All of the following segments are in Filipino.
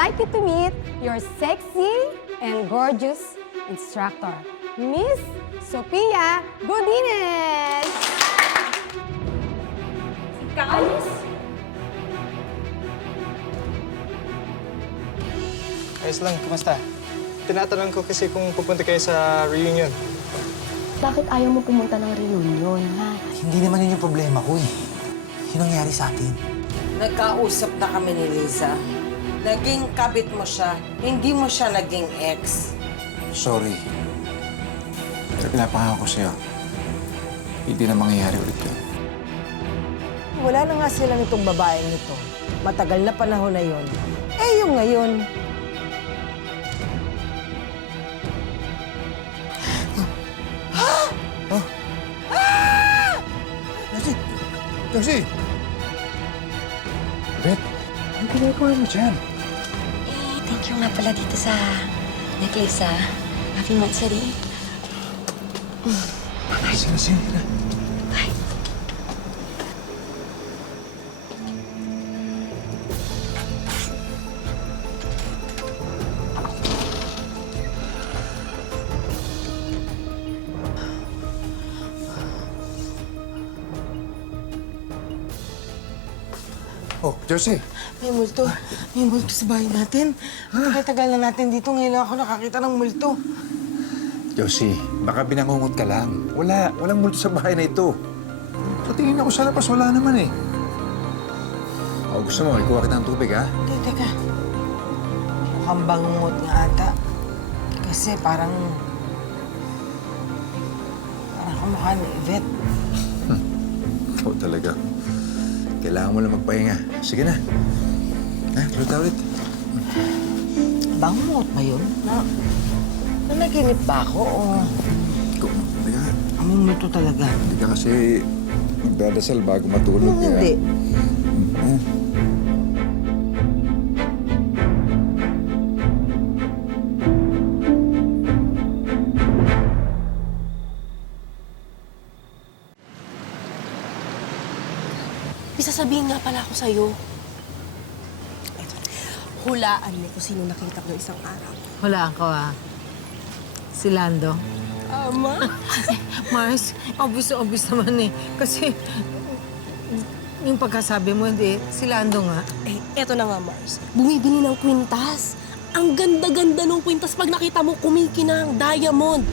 like you to meet your sexy and gorgeous instructor, Miss Sophia Godinez! Kaalis? Ayos lang, kumusta? Tinatanong ko kasi kung pupunta kayo sa reunion. Bakit ayaw mo pumunta ng reunion, ha? Hindi naman yun yung problema ko eh. Yung nangyari sa atin. Nagkausap na kami ni Liza. Naging kabit mo siya, hindi mo siya naging ex. Sorry. Pero pinapangako ko sa'yo, hindi na mangyayari ulit yun. Wala na nga sila nitong babaeng nito. Matagal na panahon na yun. Eh, yung ngayon, Josie! Beth, ano ginagawa mo dyan? Thank you nga pala dito sa necklace, ha? Happy Matsari. Sige na. Oh, Josie. may multo. May multo sa bahay natin. Tagal na natin dito. Ngayon lang ako nakakita ng multo. Josie, baka binangungot ka lang. Walang multo sa bahay na ito. Sa tingin ako sa labas, wala naman eh. O, gusto mo, ikuha kita ng tubig, ha? Hindi, teka. Mukhang bangungot nga ata. Kasi parang kumukha ni Yvette. Oo, talaga. Kailangan mo lang magpahinga. Sige na. Tuloy tayo ulit. Bangungot ba yun? Nanaginip ba ako o Hindi ka. may multo talaga? Hindi ka kasi magdadasal bago matulog. Hindi. May sasabihin nga pala ako sa'yo. Hulaan mo kung sino nakita ko isang araw. Hulaan ko, si Lando. Ama? Mars, obvious naman eh. Kasi yung pagkasabi mo, hindi, si Lando nga. Eto na nga, Mars. Bumibili ng kwintas. Ang ganda-ganda ng kwintas pag nakita mo kumikinang diamond.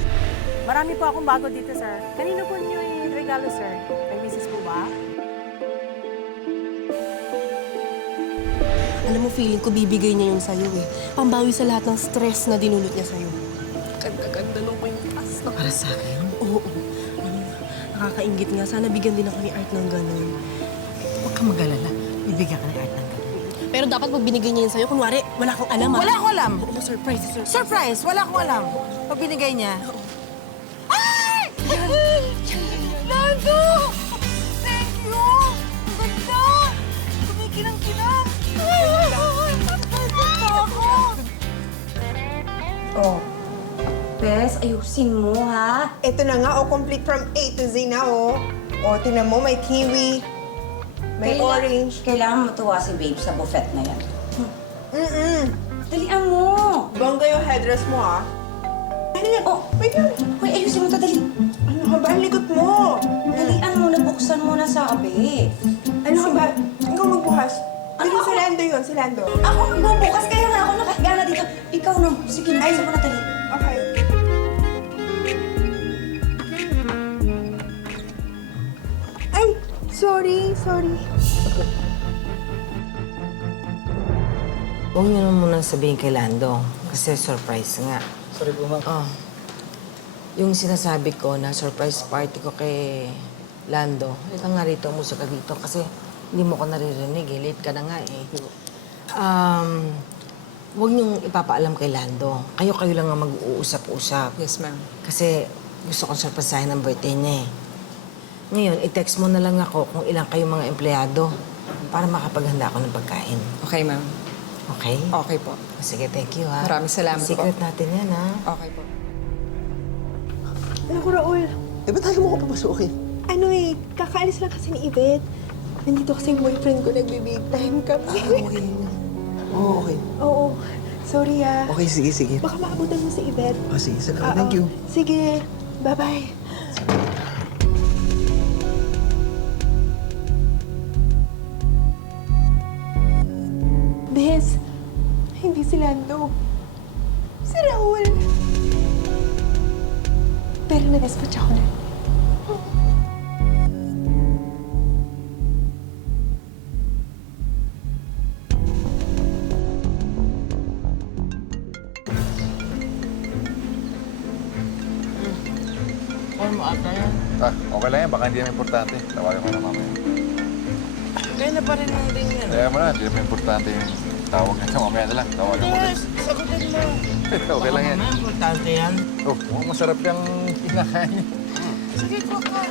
Marami po akong bago dito, sir. Kanino po niyo regalo, sir? May misis po ba? Alam mo, feeling ko bibigay niya yun sa'yo eh. Pambawi sa lahat ng stress na dinulot niya sa'yo. Ganda-ganda ng kwintas. Para sa akin. Oo. Nakakaingit nga. Sana bigyan din ako ni Art ng ganun. Huwag kang mag-alala. Bibigyan ka ng art ng ganun. Pero dapat pag binigay niya yun sa'yo, kunwari, wala kang alam, ha? Wala akong alam. Oo, surprise. Surprise! Wala akong alam. Pag binigay niya. Lando! Thank you! Ganda! Kumikinang-kinang! Ganda ako! Oh. Bes, ayusin mo, ha? Ito na nga, complete from A to Z na, tinan mo, may kiwi, may orange. Kailangan matuwa si Babe sa buffet na yan. Dalian mo! Bongga yung headdress mo, Ano yan? Oh, Wait lang. Hoy, ayusin mo to, dali. Ano ka ba? Ang likot mo. Dalian mo, nabuksan mo na sabi. Ano ka ba? Ikaw magbukas. Ano Dito ako? si Lando yun, si Lando. Ako, bubukas kaya nga ako nakahiga na dito. Ikaw no, sige, nabuksan mo na, dali. Okay. Ay, sorry. Huwag niyo naman muna sabihin kay Lando. Kasi surprise nga. Sorry po, ma'am. Oh. Yung sinasabi ko na surprise party ko kay Lando, halika nga rito, umusok ka dito kasi hindi mo ko naririnig eh. Late ka na nga eh. Huwag niyong ipapaalam kay Lando. Kayo lang nga mag-uusap-usap. Yes, ma'am. Kasi gusto kong surprisehin ang birthday niya eh. Ngayon, i-text mo na lang ako kung ilang kayong mga empleyado para makapaghanda ako ng pagkain. Okay, ma'am. Okay? Okay po. Sige, thank you ha. Maraming salamat po. Secret natin yan ha. Okay po. Naku, Raul. Ba't ayaw mo ko papasukin? Kakaalis lang kasi ni Yvette. Nandito kasi yung boyfriend ko, nagbe-big time kami. Oo, okay. Oo. Sorry Okay, sige. Baka maabutan mo si Yvette. Sige. Thank you. Sige. Bye-bye. Bes, hindi si Lando. Si Raul. Pero na-dispatch ako na. Form ata yan. Okay lang yan. Baka hindi naman importante. Tawagan ko na mamaya. Kaya na pa rin ang din yan. Kaya mo na, hindi naman importante yung tawag niya. Mamaya na lang. Tawagan ko din. Sagutin mo. Okay lang yan. Baka mamaya, importante yan. Oh, mukhang masarap yung kinakain. Sige, kuha ka.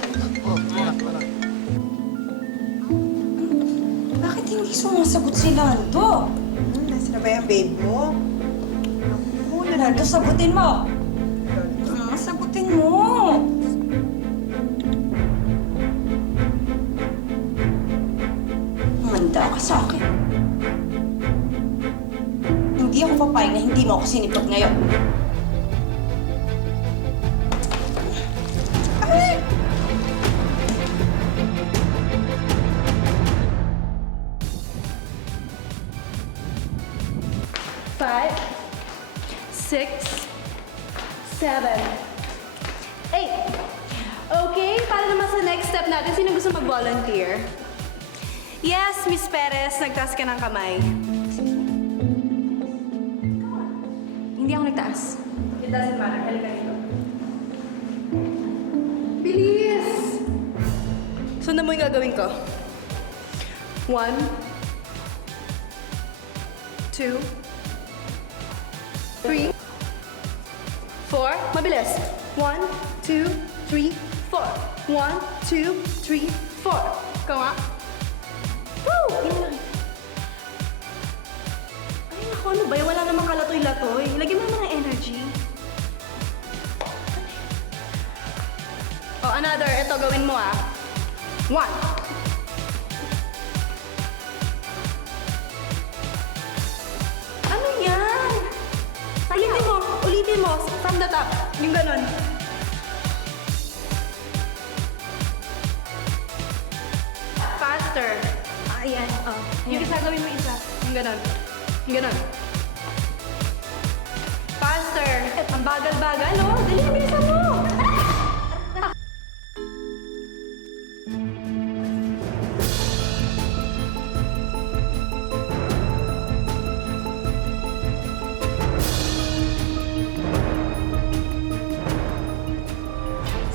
Bakit hindi sumasagot si Lando? Nasaan na ba yung babe mo? Lando, sagutin mo! Sagutin mo! Manda ka sa akin. Hindi ako papayag na hindi mo ako sinipot ngayon. Five, 6, 7, 8. Okay, para naman sa next step natin, sino gusto mag-volunteer? Yes, Miss Perez, nagtaas ka ng kamay. Hindi ako nagtaas. It doesn't matter, halika dito. Bilis! Sundan mo yung gagawin ko. 1, 2, 3, 4. Mabilis. 1, 2, 3, 4. 1, 2, 3, 4. Ikaw nga. Woo! Yun lang. Ay, naku, ano ba yun? Wala namang kalatoy-latoy. Lagyan mo naman ng energy. Oh, another. Ito, gawin mo 1. Ano yan? Ulitin mo. From the top. Yung ganon. Faster. Ayan. Oh. Yung isa, gawin mo isa. Yung ganon. Yung ganon. Faster. Ang bagal-bagal, no? Dali, bilisan mo.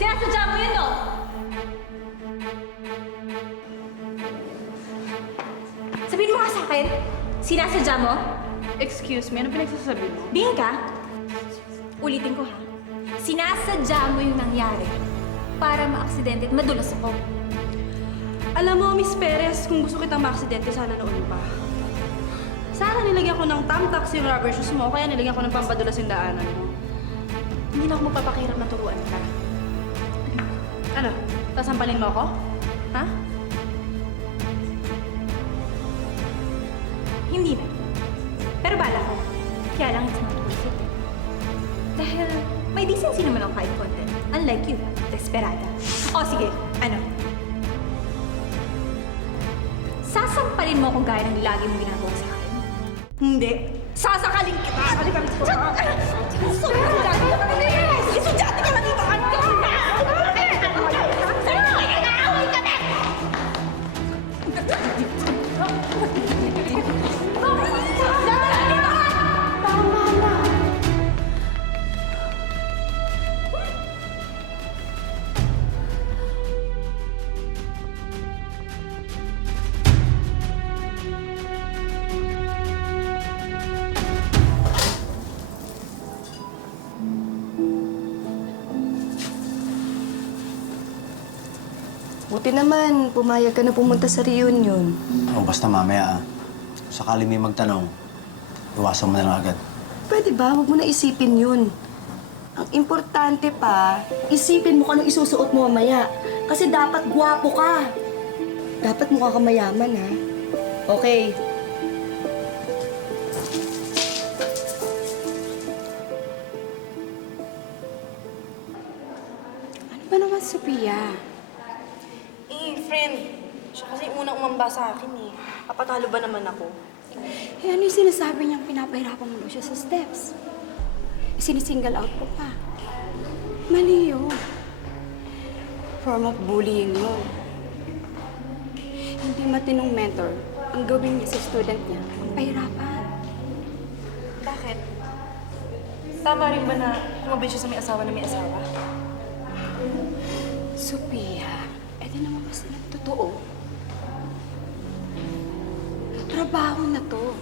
Sinasadya mo yun, no? Sabihin mo nga sa akin, sinasadya mo? Excuse me, ano pinagsasabi mo? Bing ka? Ulitin ko ha. Sinasadya mo yung nangyari para maaksidente at madulas ako. Alam mo, Miss Perez, kung gusto kitang maaksidente, sana noon pa. Sana nilagyan ko ng tamtax yung rubber shoes mo, kaya nilagyan ko ng pampadulas yung daanan mo. Hindi na ako magpapakirap na turuan ka. Ano? Tasampalin mo ako? Ha? Hindi na. Pero bala ko. Kaya lang it's not worth it. Dahil may decency naman ako kahit konti. Unlike you, desperada. O sige, ano? Sasampalin mo ako gaya ng lagi mo ginagawa sa akin. Hindi. Sasakalin kita! Halika dito! Estudyante ka lang dito! Ano ka? Nag-aaway ka na! Tama na! Buti naman, pumayag ka na pumunta sa reunion. O basta mamaya, sakali may magtanong, iwasan mo na lang agad. Pwede ba? Huwag mo na isipin yun. Ang importante pa, isipin mo kung anong isusuot mo mamaya. Kasi dapat gwapo ka. Dapat mukha ka mayaman, ha? Okay. Sophia. Friend. Siya kasi unang umamba sa akin eh. Papatalo ba naman ako? Eh, ano yung sinasabi niyang pinapahirapan mo daw siya sa steps? Sinisingle out ko pa. Mali yun. Form of bullying yun. Hindi matinong mentor ang gawin niya sa student niya ang pahirapan. Bakit? Tama rin ba na kumabi siya sa may asawa na may asawa? Sophia, eto naman ba sila totoo? Trabaho na to.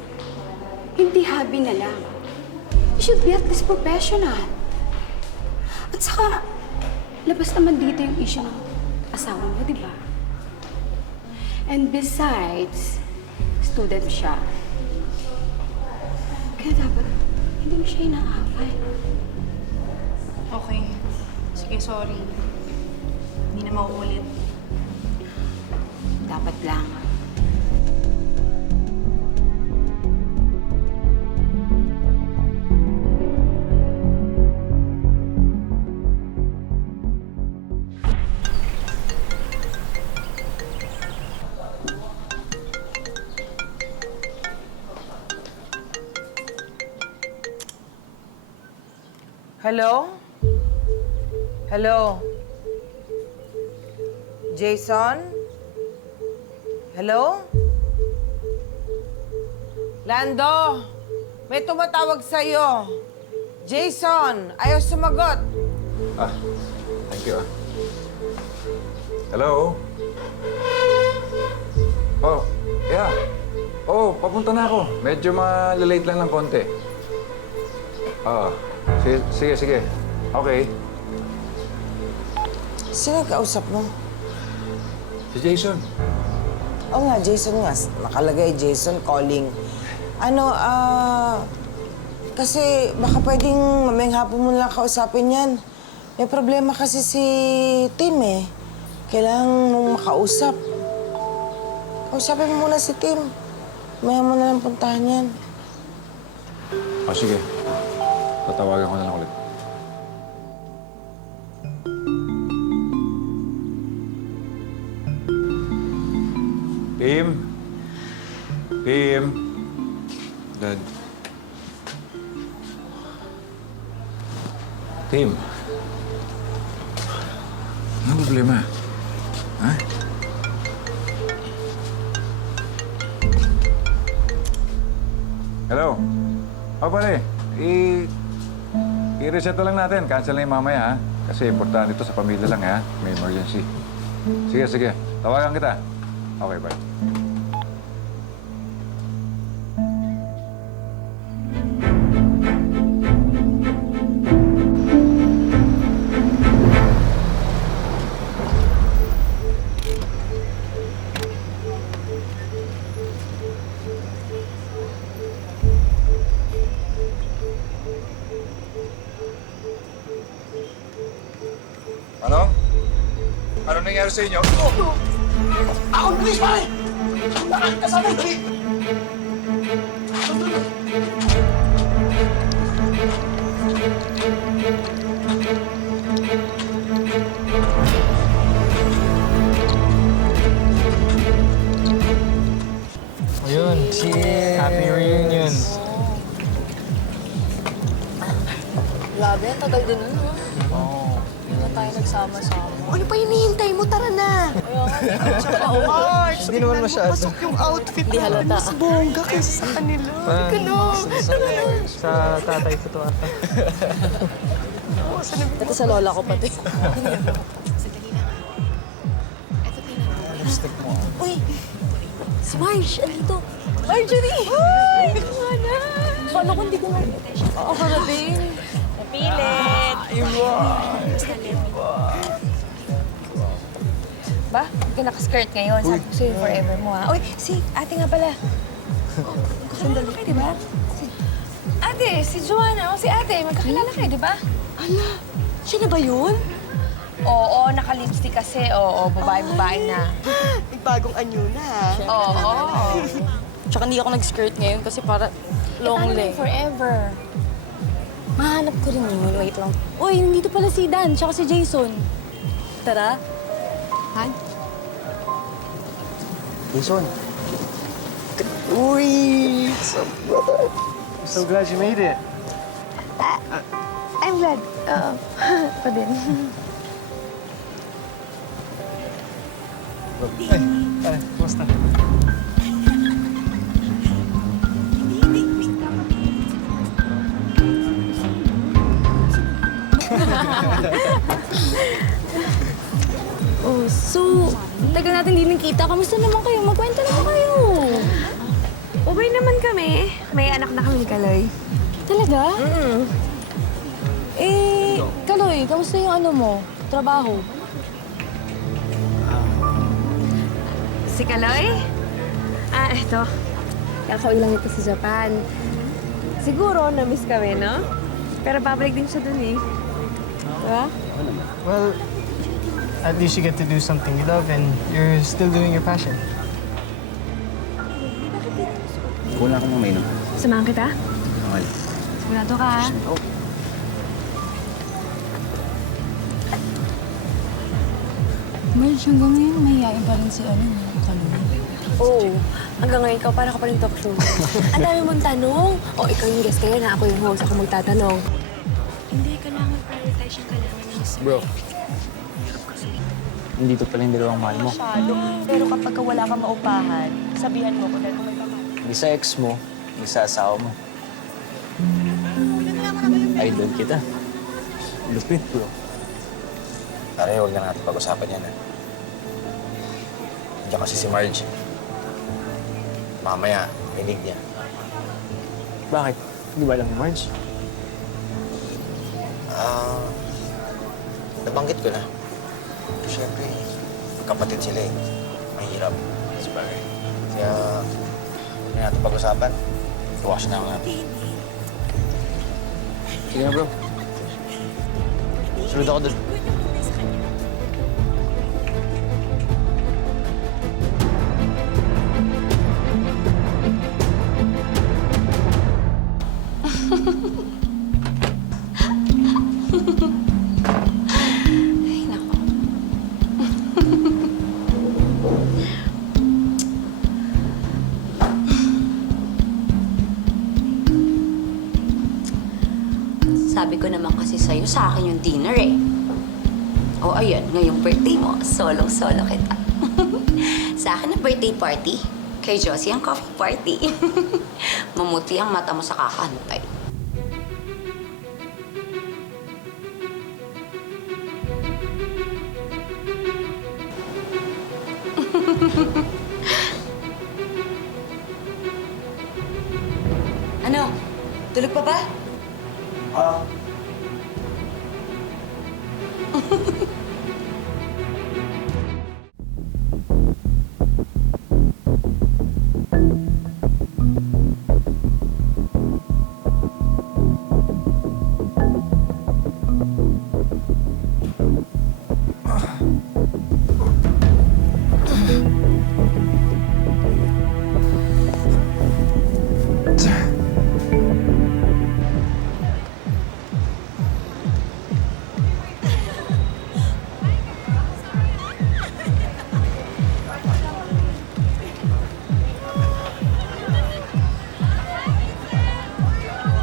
Hindi hobby na lang. You should be at least professional. At saka, labas naman dito yung issue ng asawa mo, di ba? And besides, student siya. Kaya dapat, hindi mo siya inaaway. Okay. Sige, sorry. Hindi na mauulit. Dapat lang. Hello? Hello? Jason? Hello? Lando? May tumatawag sa'yo. Jason, ayaw sumagot. Thank you, Hello? Oh, yeah. Oh, papunta na ako. Medyo malilate lang ng konti. Sige. Okay. Sino kausap mo? Si Jason. Oo nga, Jason nga. Nakalagay, Jason calling. Kasi baka pwedeng mamayang hapon mo lang kausapin yan. May problema kasi si Tim eh. Kailangan mong makausap. Kausapin mo muna si Tim. Maya mo na lang puntahan yan. Sige. Tatawagan ko na lang ulit. Tim? Dad. Tim? Anong problema? Ha? Hello? Pare. I-reset na lang natin. Cancel na yung mamaya, ha? Kasi importante ito sa pamilya lang, ha? May emergency. Sige. Tawagan kita. Okay, bye. Ano nangyari sa inyo? Ako, bilis, pare! Bakit kasabay? Dali! Ayun. Cheers! Happy reunion. Grabe, ang tagal din nun, no? Oo. Hindi na tayo nagsama-sama. Ano pa hinihintay mo? Tara na! Hindi naman masyado. Pasok yung outfit. Hindi halata. Mas bongga kaysa sa kanila. Sa tatay ko to ata. Ito sa lola ko pati. Uy! Si Marge! Andito! Marjorie! Ay! Ikaw na! Paano kung hindi ko nga? Oo, ka na din. Napilit! Ba? Hindi ka nakaskirt ngayon. Sabi ko sa'yo, forever mo ha. Uy, si ate nga pala. Magkakilala kayo, di ba? Ate, si Joanna. O, si ate. Magkakilala kayo, di ba? Ala, siya na ba yun? Oo, naka-lipstick kasi. Oo, babae-babae na. May bagong anyo na, ha? Oo. Tsaka hindi ako nag-skirt ngayon kasi para long leg. Forever. Mahanap ko rin yun. Wait lang. Uy, nandito pala si Dan, tsaka si Jason. Tara. Han? Jason. Uy! What's up, brother? I'm so glad you made it. I'm glad. Ako din. Ay, pare, kumusta? Oh, so, tagal natin di nakita. Kamusta naman kayo? Magkwento naman kayo. Okay naman kami. May anak na kami ni Kaloy. Talaga? Eh, Kaloy, kamusta yung ano mo? Trabaho? Si Kaloy? Eto. Kakauwi lang ito sa Japan. Siguro, na-miss kami, no? Pero babalik din siya dun eh. Diba? Well, at least you get to do something you love and you're still doing your passion. Wala akong mamainom. Samahan kita? Okay. Sigurado ka, ha? Marge, hanggang ngayon mahihain pa rin si Kaloy. Oo. Hanggang ngayon, ikaw para ka pa rin talk show. Ang dami mong tanong. O, ikaw yung guest ngayon, ako yung host. Ako magtatanong. Hindi, kailangan prioritize yung kailangan ng isa. Bro. Nandito pala yung dalawang mahal mo. Pero kapag wala kang maupahan, sabihan mo kung dahil kung may pamahal. Hindi sa ex mo, hindi sa asawa mo. Idol kita. Lupit, bro. Pare, huwag na natin pag-usapan yan, ha? Diyan kasi si Marge. Mamaya, rinig niya. Bakit? Hindi ba alam ni Marge? Nabanggit ko na. Siyempre, kapatid sila eh. Mahirap. Sabagay. Kaya, hindi natin pag-usapan. Iwasan na ako natin. Sige na, bro. Sunod ako dun. Ay, nako. Sabi ko naman kasi sa'yo, sa akin yung dinner eh. O ayan, ngayong birthday mo, solong-solo kita. Sa akin ang birthday party, kay Josie ang coffee party. Mamuti ang mata mo sa kakantay. Ano? Tulog pa ba?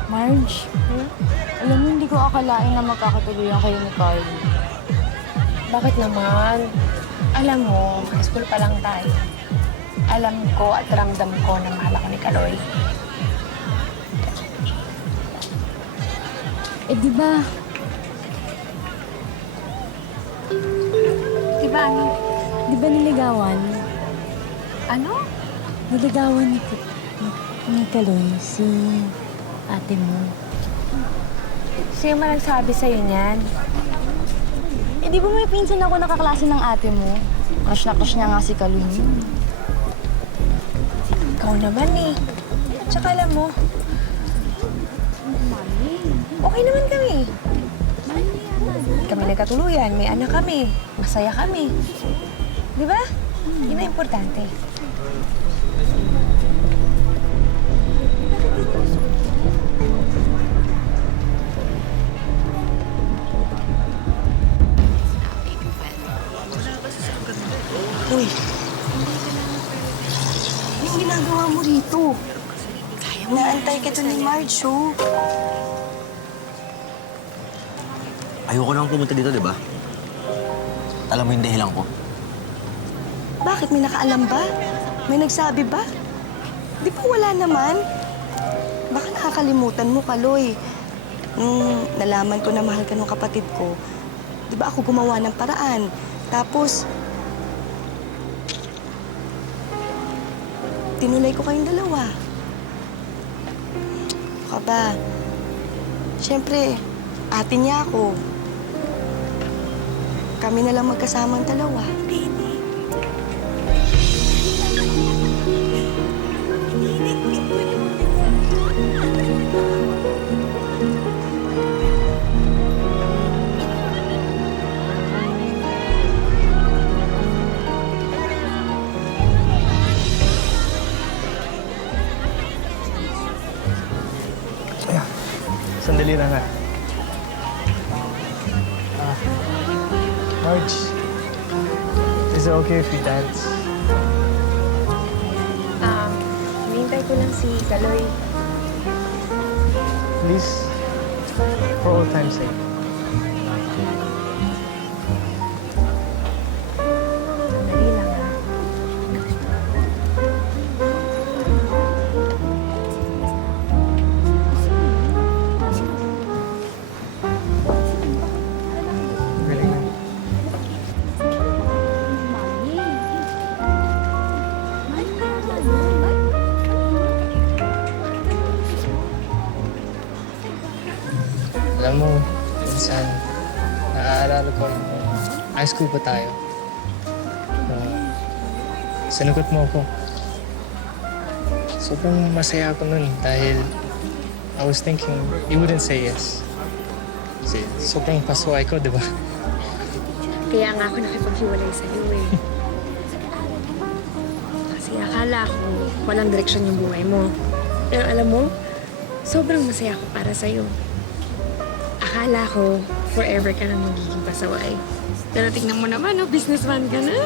Marge, alam mo, hindi ko akalain na magkakatuluyan kayo ni Carl. Bakit naman? Alam mo, high school pa lang tayo. Alam ko at ramdam ko na mahal ako ni Kaloy. Eh, di ba? Diba ano? Di ba niligawan? Ano? Niligawan ni Kaloy si ate mo. Sino man nagsabi sa'yo niyan? Eh, di ba may pinsan ako nakaklase ng ate mo? Crush na crush niya nga si Kaloy. Ikaw naman eh. Tsaka alam mo, okay naman kami. Kami nagkatuluyan, may anak kami, masaya kami. Di ba? Yun ang importante. Anong ginagawa mo rito? Naantay kita ni Marge, oh. Ayoko nang pumunta dito, di ba? Alam mo yung dahilan ko. Bakit? May nakaalam ba? May nagsabi ba? Di ba wala naman? Baka nakakalimutan mo, Kaloy. Nung nalaman ko na mahal ka ng kapatid ko, di ba ako gumawa ng paraan? Tapos, tinulay ko kayong dalawa. Ano ka ba? Siyempre, ate niya ako. Kami na lang magkasamang dalawa. Sandali lang, ha. Marge, is it okay if we dance? Hinihintay ko lang si Kaloy. Please, for all time's sake. Dali lang, ha? Really? Alam mo, minsan, naaalala ko nung high school pa tayo. Sinagot mo ako. Sobrang masaya ako nun dahil I was thinking you wouldn't say yes. Kasi sobrang pasway ko, di ba? Kaya nga ako nakipaghiwalay sa'yo, eh. Kasi akala ko walang direksyon yung buhay mo. Pero alam mo, sobrang masaya ako para sa'yo. Akala ko forever ka nang magiging pasaway. Pero tingnan mo naman, no? Businessman ka na.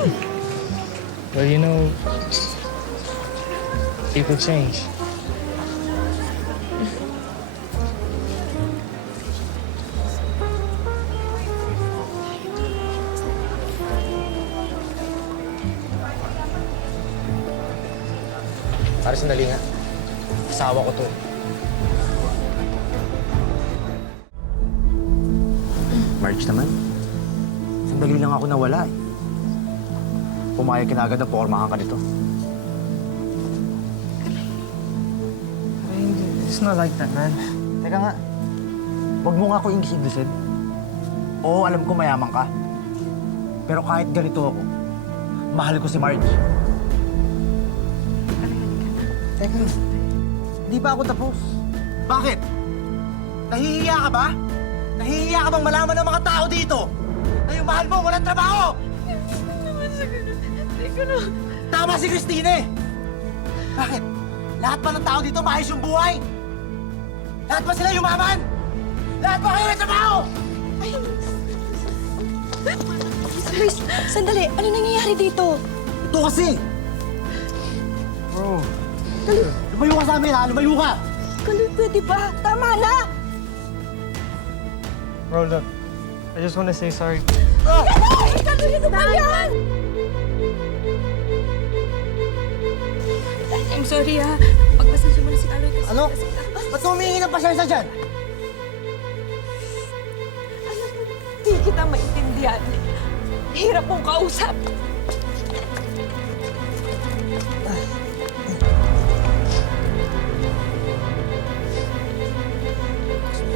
Well, you know, people change. Para sandali nga. Asawa ko to. Marge naman. Sandali lang ako nawala eh. Pumayag ka na agad na pormahan ka nito. I mean, it's not like that, man. Teka nga. Huwag mo nga ako ingisidusin. Oo, alam ko mayaman ka. Pero kahit ganito ako, mahal ko si Marge. Teka, hindi pa ako tapos. Bakit? Nahihiya ka ba? Nahihiya ka bang malaman ng mga tao dito na yung mahal mo walang trabaho? Tama si Christine! Bakit? Lahat ba ng tao dito maayos yung buhay? Lahat ba sila yumaman? Lahat ba kayo may trabaho? Luis, sandali. Ano nangyayari dito? Ito kasi! Bro, Lumayo ka sa amin, ha? Lumayo ka! Kaloy, pwede ba? Tama na! bro, look. I just want to say sorry. Kaloy! Kaloy, ano ba yan? I'm sorry, ha. Pagpasensya mo na si Kaloy kasi... Ano? Ba't humingi ng pasensya dyan? Di kita maintindihan. Hirap mong kausap.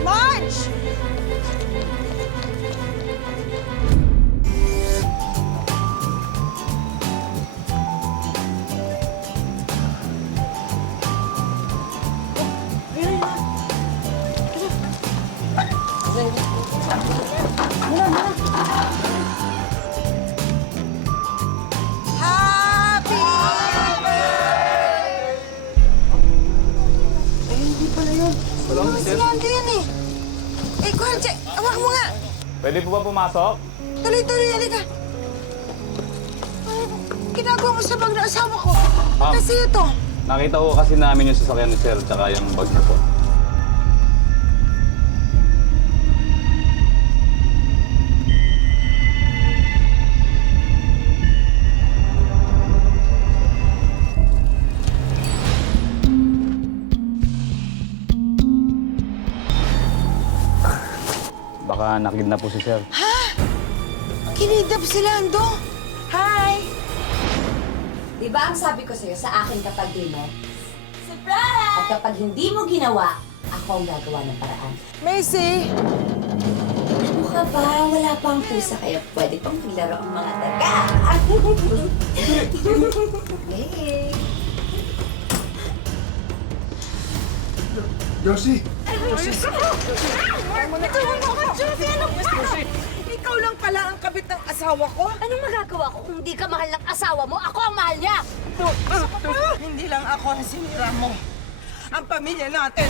Marge! Happy hindi pala yun. Si Nando yun eh. Eh, Kwanche, awak mo nga. Pwede po ba pumasok? Tuloy-tuloy, halika. Ay, ginagawa mo sa bag ng asawa ko? Ma'am. Ba't sa'yo to? Nakita ko kasi namin yung sasakyan ni Sir tsaka yung bag niya po. Baka nakidnap po si Sir. Kinidap si Lando. Hi! Di ba ang sabi ko sa'yo sa akin kapag di mo? Surprise! At kapag hindi mo ginawa, ako ang gagawa ng paraan. Macy! Ano ka ba? Wala pa ang pusa kaya pwede pang maglaro ang mga daga. Hey! Josie! Ikaw lang pala ang kabit ng asawa ko? Anong magagawa ko kung hindi ka mahal ng asawa mo? Ako ang mahal niya! Hindi lang ako ang sinira mo. Ang pamilya natin.